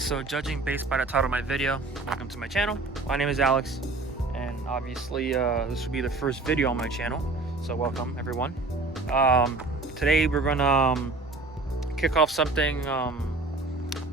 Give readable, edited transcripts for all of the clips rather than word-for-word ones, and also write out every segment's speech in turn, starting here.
Alright, so judging based by the title of my video, welcome to my channel. My name is Alex, and obviously this will be the first video on my channel, so welcome everyone. Today we're gonna kick off something,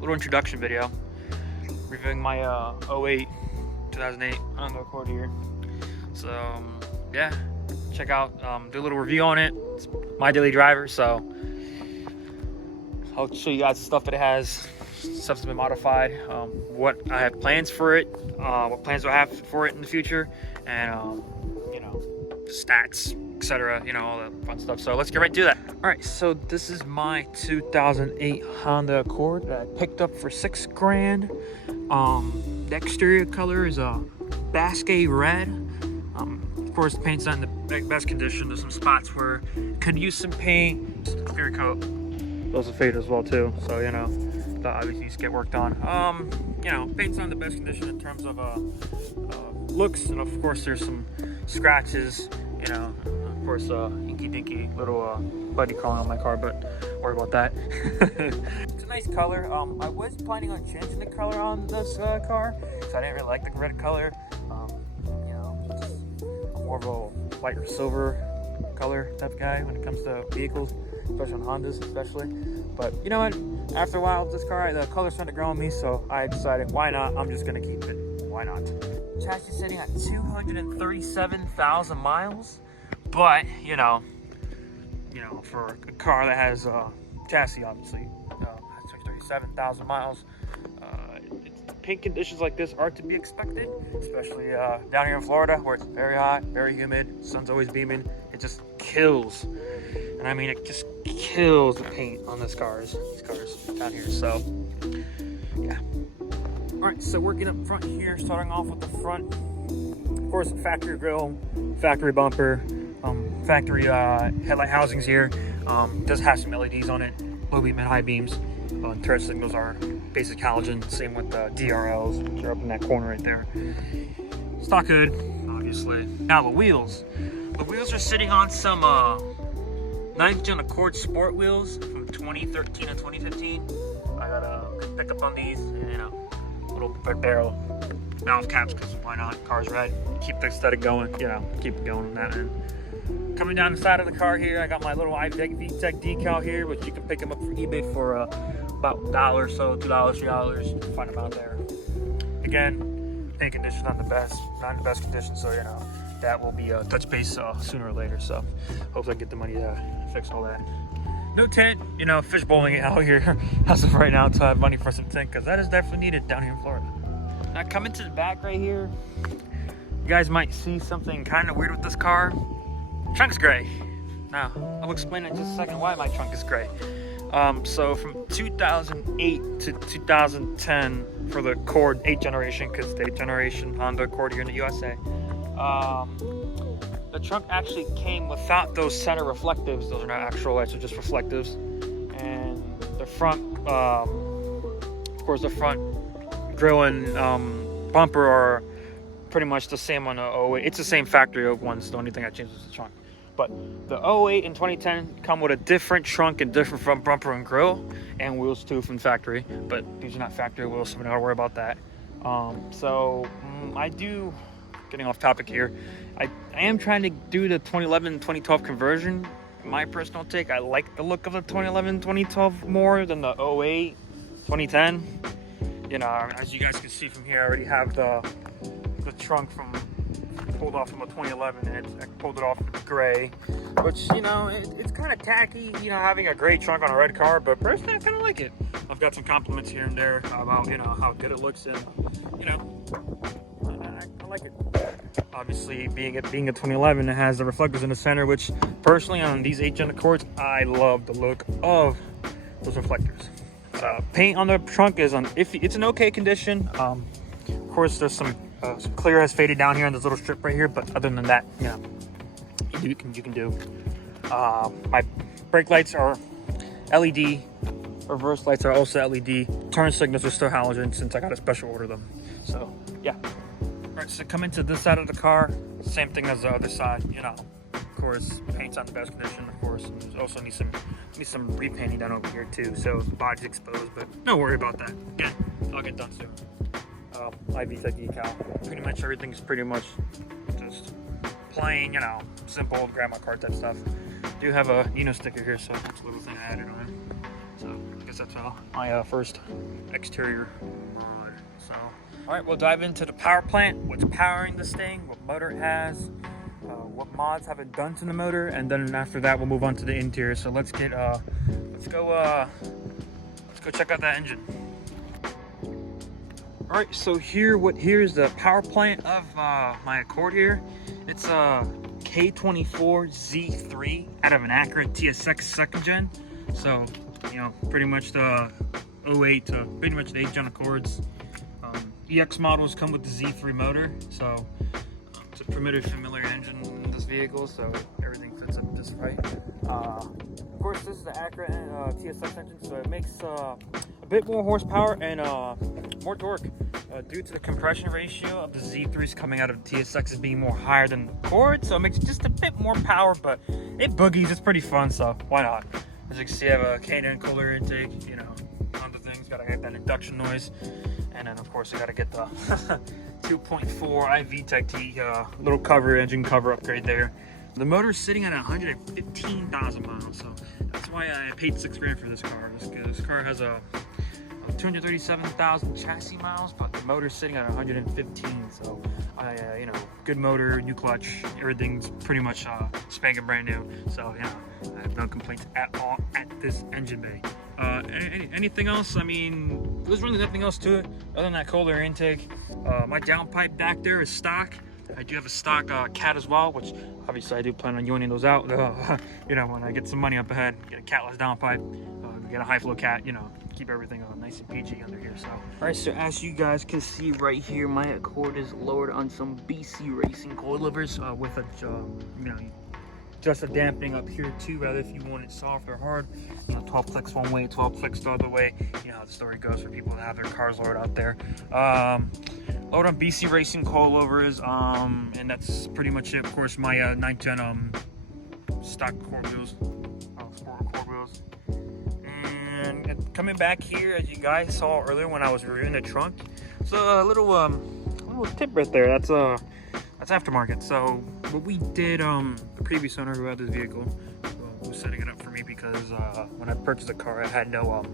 little introduction video, reviewing my 2008 Honda Accord here. So yeah, check out, do a little review on it. It's my daily driver, so I'll show you guys the stuff that it has, stuff that's been modified, what I have plans for it, what plans do I have for it in the future, and you know, stats, etc., you know, all that fun stuff. So let's get right to that. All right, so this is my 2008 Honda Accord that I picked up for $6 grand. The exterior color is a Basque red. Of course, the paint's not in the best condition. There's some spots where it could use some paint. Clear coat. Those will fade as well too, so you know, that obviously needs to get worked on. You know, paint's not in the best condition in terms of looks, and of course there's some scratches, you know, of course inky dinky little buddy crawling on my car, but don't worry about that. It's a nice color. I was planning on changing the color on this car, so I didn't really like the red color. You know, I'm more of a white or silver color type of guy when it comes to vehicles, especially on Hondas especially. But you know what, after a while this car, the color's starting to grow on me, so I decided, why not, I'm just gonna keep it, why not. Chassis sitting at 237,000 miles, but you know, for a car that has chassis, obviously 237,000 miles, paint conditions like this are to be expected, especially down here in Florida, where it's very hot, very humid, sun's always beaming. It just kills, and I mean, it just kills the paint on these cars down here. So yeah. All right, so working up front here, starting off with the front, of course, factory grille, factory bumper, factory headlight housings here. Does have some LEDs on it, low beam and high beams. Turret signals are basic halogen, same with the DRLs, which are up in that corner right there. Stock hood, obviously. Now the wheels. The wheels are sitting on some 9th Gen Accord Sport wheels from 2013 and 2015. I got a good pickup on these, you know, little red barrel valve caps, because why not? Car's red. Keep the aesthetic going, you know, keep it going on that end. Coming down the side of the car here, I got my little VTEC decal here, which you can pick them up from eBay for about $1 or so, $2, $3. You can find them out there. Again, paint condition not in the best condition, so you know, that will be a touch base sooner or later. So hopefully I get the money to fix all that. No tint, you know, fish bowling it out here as of right now until I have money for some tint, because that is definitely needed down here in Florida. Now coming to the back right here, you guys might see something kind of weird with this car. Trunk's gray. Now, I'll explain in just a second why my trunk is gray. So from 2008 to 2010 for the Accord 8th generation, because the 8th generation Honda Accord here in the USA, the trunk actually came without those center reflectives. Those are not actual lights, they're just reflectives. And the front, of course, the front grille and bumper are pretty much the same on the 08. It's the same factory ones. The only thing that changes is the trunk. But the 08 and 2010 come with a different trunk and different front bumper and grille, and wheels too from factory. But these are not factory wheels, so we don't have to worry about that. I do, getting off topic here, I am trying to do the 2011 2012 conversion. My personal take, I like the look of the 2011 2012 more than the 08 2010. You know, as you guys can see from here, I already have the trunk from pulled off from a 2011, and I pulled it off gray, which, you know, it's kind of tacky, you know, having a gray trunk on a red car, but personally I kind of like it. I've got some compliments here and there about, you know, how good it looks, and you know, I like it. Obviously, being a 2011, it has the reflectors in the center, which personally on these 8th Gen Accords, I love the look of those reflectors. Paint on the trunk is it's an okay condition. Of course, there's some clear has faded down here on this little strip right here, but other than that, you know, you can do. My brake lights are LED, reverse lights are also LED, turn signals are still halogen since I got to special order them. So yeah. All right, so coming to this side of the car, same thing as the other side, you know. Of course, paint's on the best condition, of course. And also need some repainting done over here too, so the body's exposed, but don't worry about that. Again, I'll get done soon. iVTEC decal. Pretty much everything's pretty much just plain, you know, simple grandma car type stuff. Do have a Nino sticker here, so that's a little thing I added on. So I guess that's my first exterior mod. So, all right, we'll dive into the power plant. What's powering this thing? What motor it has? What mods have it done to the motor? And then after that, we'll move on to the interior. So let's go check out that engine. All right, so here's the power plant of my Accord here. It's a K24 Z3 out of an Acura TSX second gen. So, you know, pretty much the 08 to pretty much the 8th gen Accords. EX models come with the Z3 motor, so it's a primitive familiar engine in this vehicle, so everything fits up just right. Of course, this is the Acura TSX engine, so it makes a bit more horsepower and more torque due to the compression ratio of the Z3s coming out of the TSX being more higher than the Accord, so it makes just a bit more power, but it boogies. It's pretty fun, so why not? As you can see, I have a K&N cooler intake, you know, tons of things. Gotta get that induction noise, and then of course I gotta get the 2.4 iVTEC T little cover, engine cover upgrade there. The motor's sitting at 115,000 miles, so that's why I paid $6 grand for this car. This car has a 237,000 chassis miles, but the motor's sitting at 115. So, you know, good motor, new clutch, everything's pretty much spanking brand new. So, yeah, I have no complaints at all at this engine bay. Anything else? I mean, there's really nothing else to it other than that cooler intake. My downpipe back there is stock. I do have a stock cat as well, which obviously I do plan on joining those out. You know, when I get some money up ahead, get a catless downpipe, get a high flow cat, you know, keep everything nice and PG under here. So, all right, so as you guys can see right here, my Accord is lowered on some BC Racing coilovers with a, you know, just a dampening up here too, rather if you want it soft or hard. You know, 12 clicks one way, 12 clicks the other way. You know how the story goes for people that have their cars lowered out there. Load on BC Racing coilovers, and that's pretty much it. Of course, my 9th gen stock Accord wheels, sport Accord wheels. And coming back here, as you guys saw earlier when I was reviewing the trunk, so a little tip right there. That's aftermarket. So what we did, the previous owner who had this vehicle was setting it up for me because when I purchased the car, it had no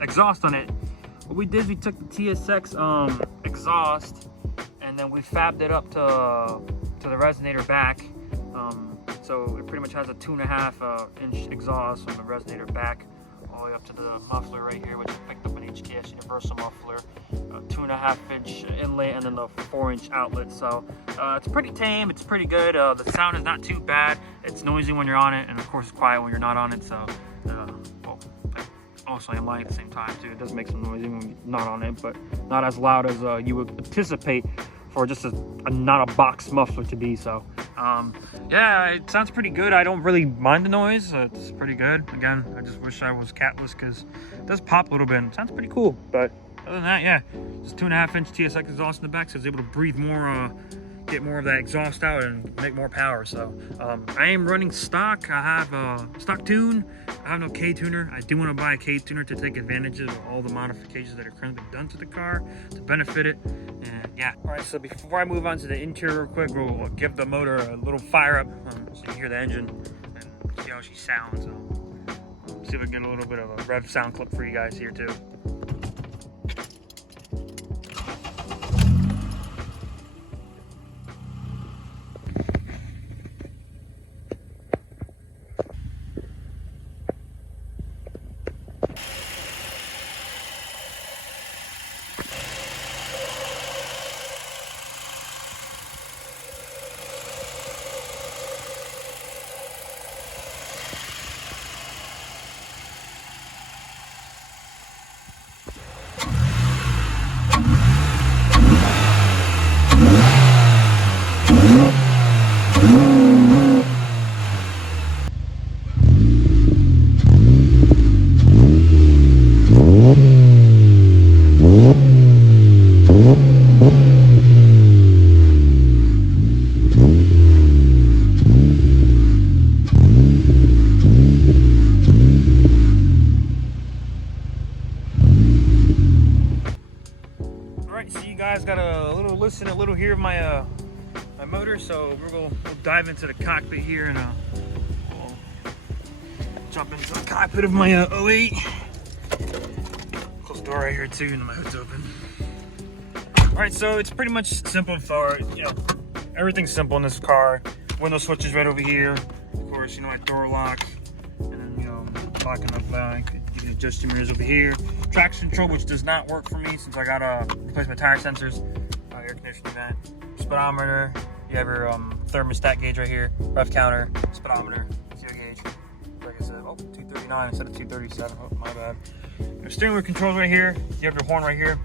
exhaust on it. What we did is we took the TSX exhaust and then we fabbed it up to the resonator back. So it pretty much has a 2.5 inch exhaust from the resonator back all the way up to the muffler right here, which I picked up an HKS universal muffler, 2.5 inch inlet, and then the 4-inch outlet. So it's pretty tame, it's pretty good. The sound is not too bad. It's noisy when you're on it, and of course it's quiet when you're not on it. So well, also I'm lying at the same time too. It does make some noise when you're not on it, but not as loud as you would anticipate for just not a box muffler to be. So yeah, it sounds pretty good. I don't really mind the noise. It's pretty good. Again, I just wish I was catless because it does pop a little bit. It sounds pretty cool, but other than that, yeah, just 2.5 inch TSX exhaust in the back, so it's able to breathe more, get more of that exhaust out and make more power. So I am running stock. I have a stock tune. I have no K tuner. I do want to buy a K tuner to take advantage of all the modifications that are currently done to the car to benefit it. And yeah. All right, so before I move on to the interior real quick, we'll give the motor a little fire up so you can hear the engine and see how she sounds. So see if we can get a little bit of a rev sound clip for you guys here too. guys, got a little listen, a little hear of my my motor. So we'll dive into the cockpit here, and we'll jump into the cockpit of my 08. Close the door right here too, and my hood's open. All right, so it's pretty much simple for, you know, everything's simple in this car. Window switches right over here. Of course, you know, my door lock, and then, you know, locking up back. You can adjust your mirrors over here. Traction control, which does not work for me since I got to replace my tire sensors. Air conditioning vent, speedometer. You have your thermostat gauge right here. Rev counter, speedometer, fuel gauge. Like I said, 239 instead of 237. Oh, my bad. Your steering wheel controls right here. You have your horn right here.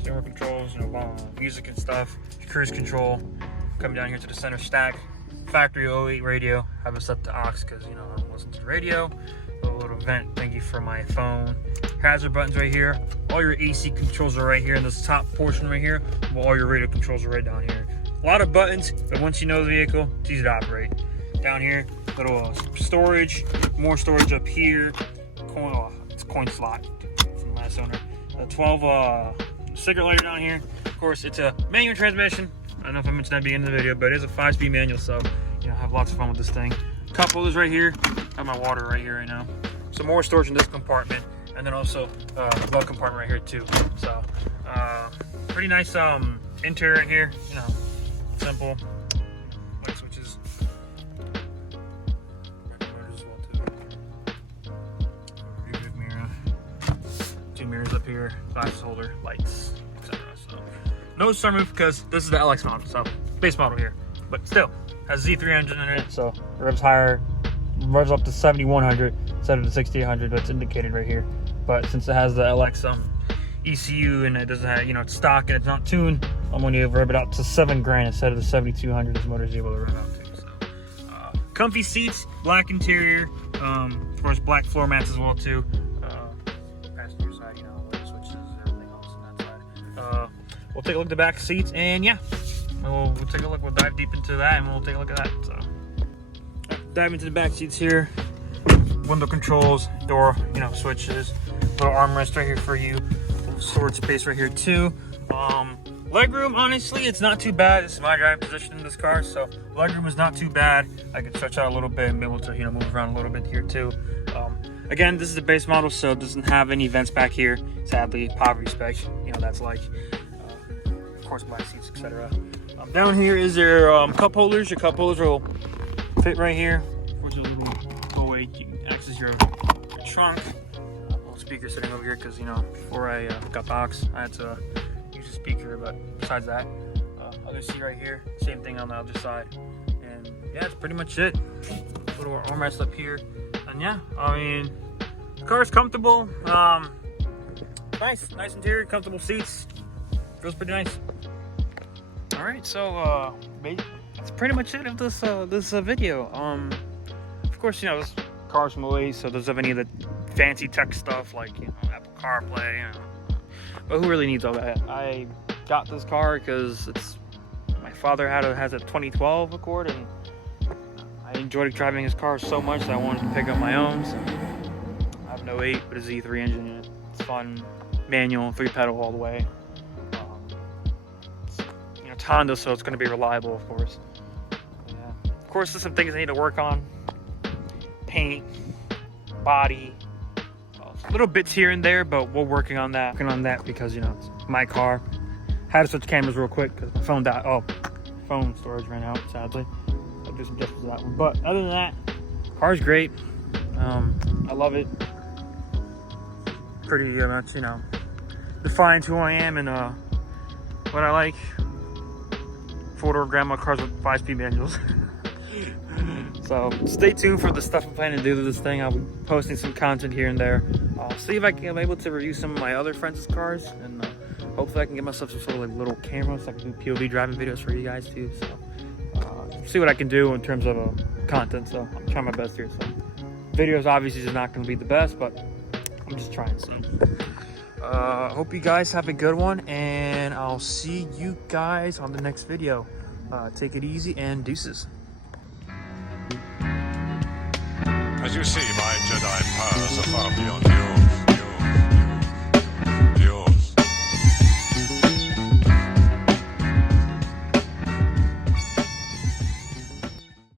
Steering wheel controls, you know, music and stuff. Your cruise control. Coming down here to the center stack. Factory 08 radio. I have it set to aux because, you know, I don't listen to the radio. A little vent thingy for my phone. Hazard buttons right here. All your AC controls are right here in this top portion right here. Well, all your radio controls are right down here. A lot of buttons, but once you know the vehicle, it's easy to operate. Down here, little storage, more storage up here. It's a coin slot from the last owner. 12 cigarette lighter down here. Of course, it's a manual transmission. I don't know if I mentioned that at the beginning of the video, but it is a 5-speed manual, so, you know, I have lots of fun with this thing. Cup holders right here. I have my water right here right now. Some more storage in this compartment, and then also the glove compartment right here too. So, pretty nice interior in here. You know, simple. Light switches. Mirror. 2 mirrors up here. Glass holder, lights, etc. So, no sunroof because this is the LX model, so base model here. But still, has a Z3 engine in it, so it revs higher. Revs up to 7,100 instead of the 6,800 that's indicated right here. But since it has the LX ECU and it doesn't have, you know, it's stock and it's not tuned, I'm going to rev it out to 7 grand instead of the 7,200 this motor is able to rev out to. So, comfy seats, black interior, of course black floor mats as well too. Passenger side, you know, light switches, everything else on that side. We'll take a look at the back seats, and yeah, we'll take a look. We'll dive deep into that, and we'll take a look at that. So, dive into the back seats here. Window controls, door, you know, switches, little armrest right here for you, storage space right here too. Legroom, honestly, it's not too bad. This is my driving position in this car, so legroom is not too bad. I can stretch out a little bit and be able to, you know, move around a little bit here too. Again, this is the base model, so it doesn't have any vents back here. Sadly, poverty spec, you know, that's like, of course, black seats, etc. Down here is your cup holders. Your cup holders will fit right here. There's a little hallway. You can access your trunk. Little speaker sitting over here because, you know, before I got the aux, I had to use a speaker. But besides that, other seat right here, same thing on the other side. And yeah, that's pretty much it. Little armrest up here, and yeah, I mean, the car's comfortable. Nice interior, comfortable seats. Feels pretty nice. All right, so that's pretty much it of this video. Of course, you know, this car's from the 80s, so doesn't have any of the fancy tech stuff like, you know, Apple CarPlay. You know. But who really needs all that? I got this car because my father has a 2012 Accord, and I enjoyed driving his car so much that I wanted to pick up my own. So I have an 08 with a Z3 engine in it. It's fun, manual, 3-pedal all the way. You know, it's Honda, so it's going to be reliable, of course. Yeah. Of course, there's some things I need to work on. Paint, body, little bits here and there, but we're working on that. Because, you know, it's my car. Had to switch cameras real quick because my phone died. Oh, phone storage ran out, sadly. I'll do some adjustments to that one. But other than that, car's great. I love it. Pretty much, you know, defines who I am and what I like. 4-door grandma cars with 5-speed manuals. So stay tuned for the stuff I'm planning to do to this thing. I'll be posting some content here and there. I'll see if I'm able to review some of my other friends' cars, and hopefully I can get myself some sort of like little camera so I can do POV driving videos for you guys too. So see what I can do in terms of content. So I'm trying my best here. So videos obviously is not going to be the best, but I'm just trying. So hope you guys have a good one, and I'll see you guys on the next video. Take it easy and deuces. As you see, my Jedi